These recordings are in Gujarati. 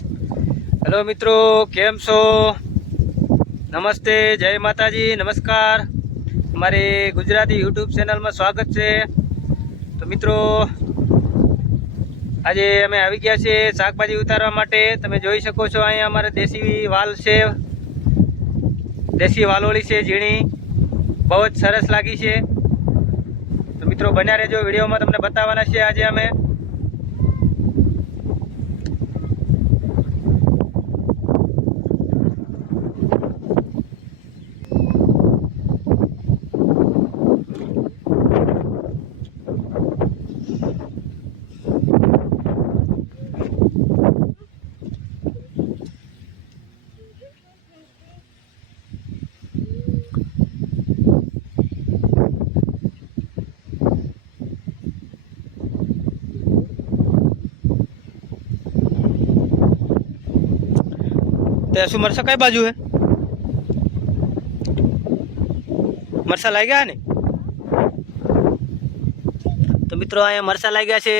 હેલો મિત્રો, કેમ છો? નમસ્તે, જય માતાજી, નમસ્કાર. અમારી ગુજરાતી યુટ્યુબ ચેનલમાં સ્વાગત છે. તો મિત્રો, આજે અમે આવી ગયા છીએ શાકભાજી ઉતારવા માટે. તમે જોઈ શકો છો અહીંયા અમારે દેશી વાલ છે, દેશી વાલોળી છે ઝીણી, બહુ જ સરસ લાગી છે. તો મિત્રો બન્યા રહેજો, વિડીયોમાં તમને બતાવવાના છે આજે અમે. તે શું મરસા કઈ બાજુ હે? મરસા લાગી ગયા ને? તો મિત્રો અહીંયા મરસા લાગ્યા છે.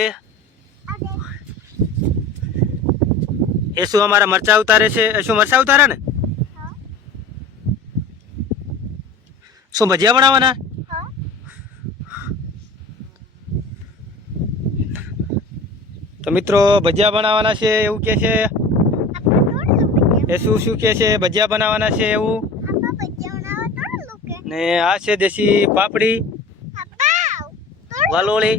એ શું અમારા મરચા ઉતારે છે? એ શું મરચા ઉતારે ને? શું ભજીયા બનાવવાના? તો મિત્રો ભજીયા બનાવવાના છે એવું કે છે. એ શું કે છે? ભજીયા બનાવવાના છે એવું. ને આ છે દેશી પાપડી, વાલોળી.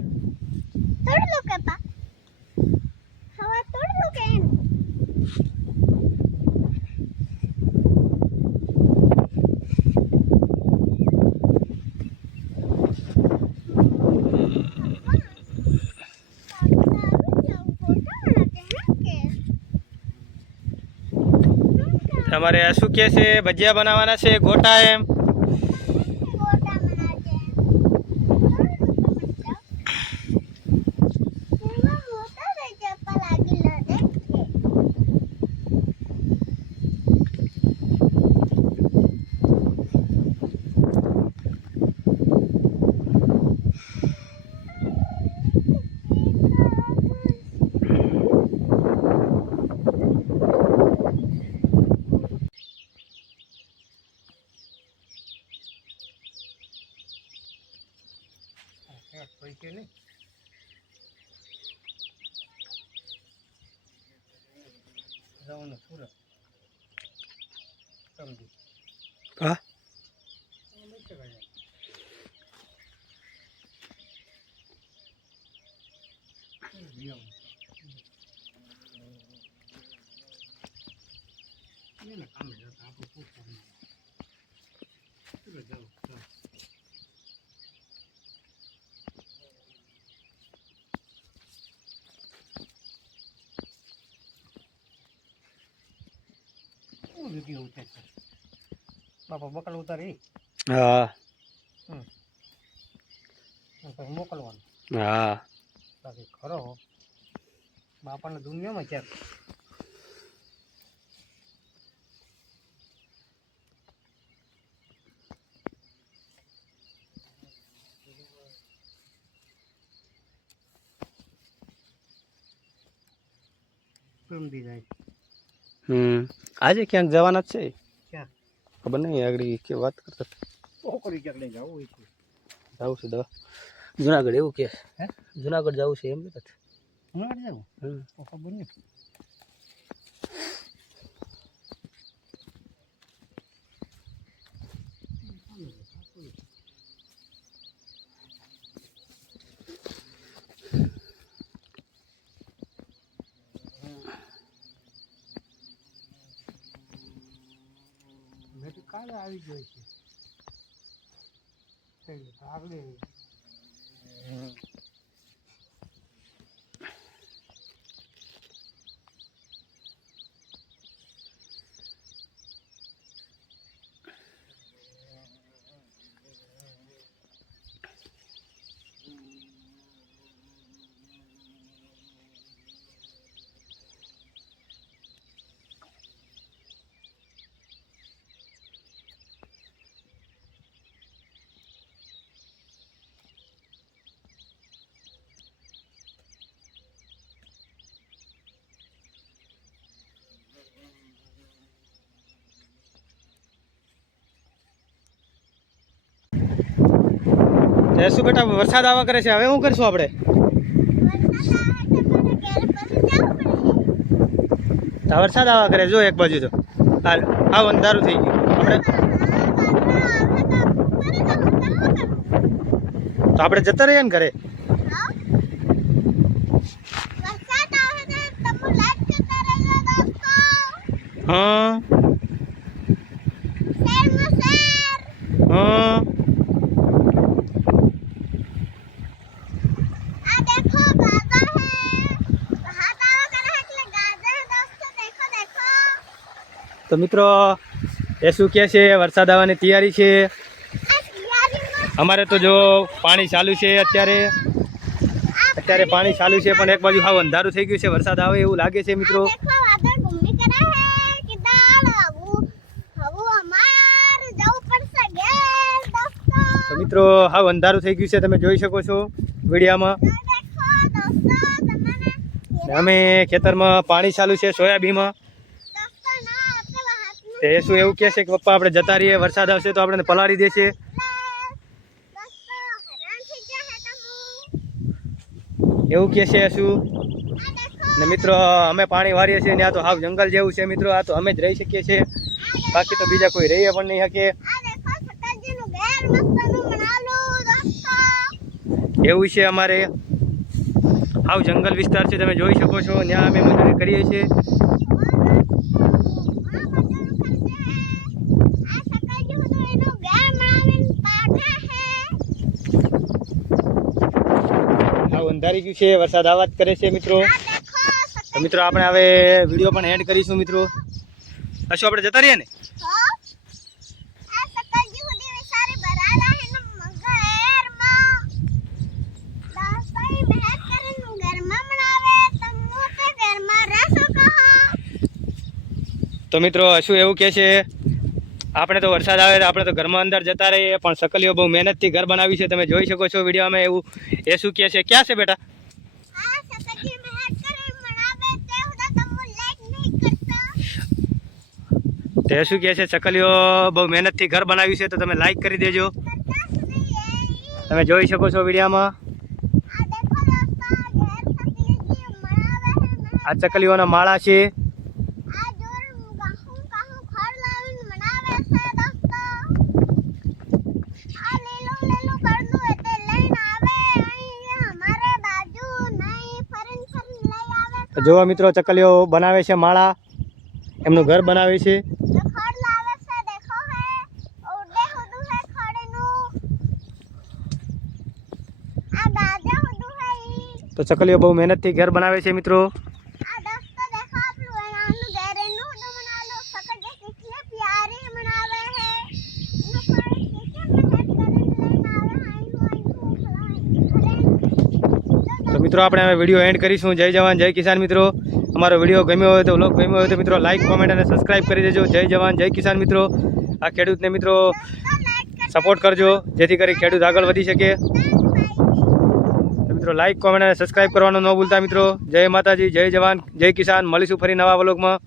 તમારે આ શું કે છે? ભજીયા બનાવવાના છે ગોટા એમ. હા, બાપા બકલ ઉતારી. હા, મોકલવાનું હા. બાકી ખરો બાપાને દુનિયામાં ક્યાંક પ્રેમથી જાય. આજે ક્યાંક જવાના જ છે. ક્યાં ખબર નહીં, આગળ કે વાત કરતા છોકરી ક્યાંક લઈ જવું હોય છે. જવું છે દવા જુનાગઢ એવું કે. હે, જુનાગઢ જવું છે એમ નથી. જુનાગઢ જવું ખબર નહીં. મેં તો કાલે આવી ગઈ છે આગળ. એ શું બેટા વરસાદ આવવા કરે છે, હવે શું કરશું આપણે? તો વરસાદ આવવા કરે જો એક બાજુ તો હાલ આવ અંધારું થઈ ગયું આપણે જતા રહીએ ને ઘરે. હા હા તો મિત્રો એ શું કહે છે, વરસાદ આવવાની તૈયારી છે અમારે. તો જો પાણી ચાલુ છે અત્યારે પાણી ચાલુ છે, પણ એક બાજુ હાવ અંધારું થઈ ગયું છે, વરસાદ આવે એવું લાગે છે મિત્રો. તો મિત્રો હાવ અંધારું થઈ ગયું છે, તમે જોઈ શકો છો વિડીયામાં. અમે ખેતરમાં પાણી ચાલુ છે સોયાબીનમાં. એ શું એવું કહે છે કે પપ્પા આપણે જતા રહીએ, વરસાદ આવશે તો આપણને પલાળી દેશે એવું કહે છે શું. ને મિત્રો અમે પાણી વારીએ છીએ ને આ તો હાવ જંગલ જેવું છે મિત્રો. આ તો અમે જ રહી શકીએ છીએ, બાકી તો બીજા કોઈ રહીએ પણ નહીં શકે એવું છે. અમારે હાવ જંગલ વિસ્તાર છે, તમે જોઈ શકો છો. ત્યાં અમે મજૂરી કરીએ છીએ. અંધારી ગયું છે, વરસાદ આવા જ કરે છે મિત્રો. તો મિત્રો આપણે હવે વિડીયો પણ એન્ડ કરીશું મિત્રો. હશું આપણે જતા રહીએ ને. તો મિત્રો શું એવું કહે છે, આપણે તો વરસાદ આવે તો આપણે તો ઘરમાં અંદર જતા રહીએ, પણ સકલીઓ બહુ મહેનતથી ઘર બનાવી છે, તમે જોઈ શકો છો વિડીયોમાં. એવું એ શું કહે છે, ક્યાં છે બેટા? તે શું કહે છે, સકલીઓ બહુ મહેનતથી ઘર બનાવ્યું છે, તો તમે લાઈક કરી દેજો. તમે જોઈ શકો છો વિડીયોમાં. આ ચકલીઓના માળા છે. જોવા મિત્રો ચકલીઓ બનાવે છે માળા, એમનું ઘર બનાવે છે. તો ચકલીઓ બહુ મહેનતથી ઘર બનાવે છે મિત્રો. તો મિત્રો આપણે હવે વિડીયો એન્ડ કરીશું. જય જવાન જય કિસાન મિત્રો. અમારો વિડીયો ગમ્યો હોય તો વ્લોગ ગમ્યો હોય તો મિત્રો લાઈક કોમેન્ટ અને સબસ્ક્રાઈબ કરી દેજો. જય જવાન જય કિસાન મિત્રો. આ ખેડૂતને મિત્રો સપોર્ટ કરજો, જેથી કરી ખેડૂત આગળ વધી શકે. તો મિત્રો લાઈક કોમેન્ટ અને સબસ્ક્રાઈબ કરવાનું ન ભૂલતા મિત્રો. જય માતાજી, જય જવાન જય કિસાન. મળીશું ફરી નવા વ્લોગમાં.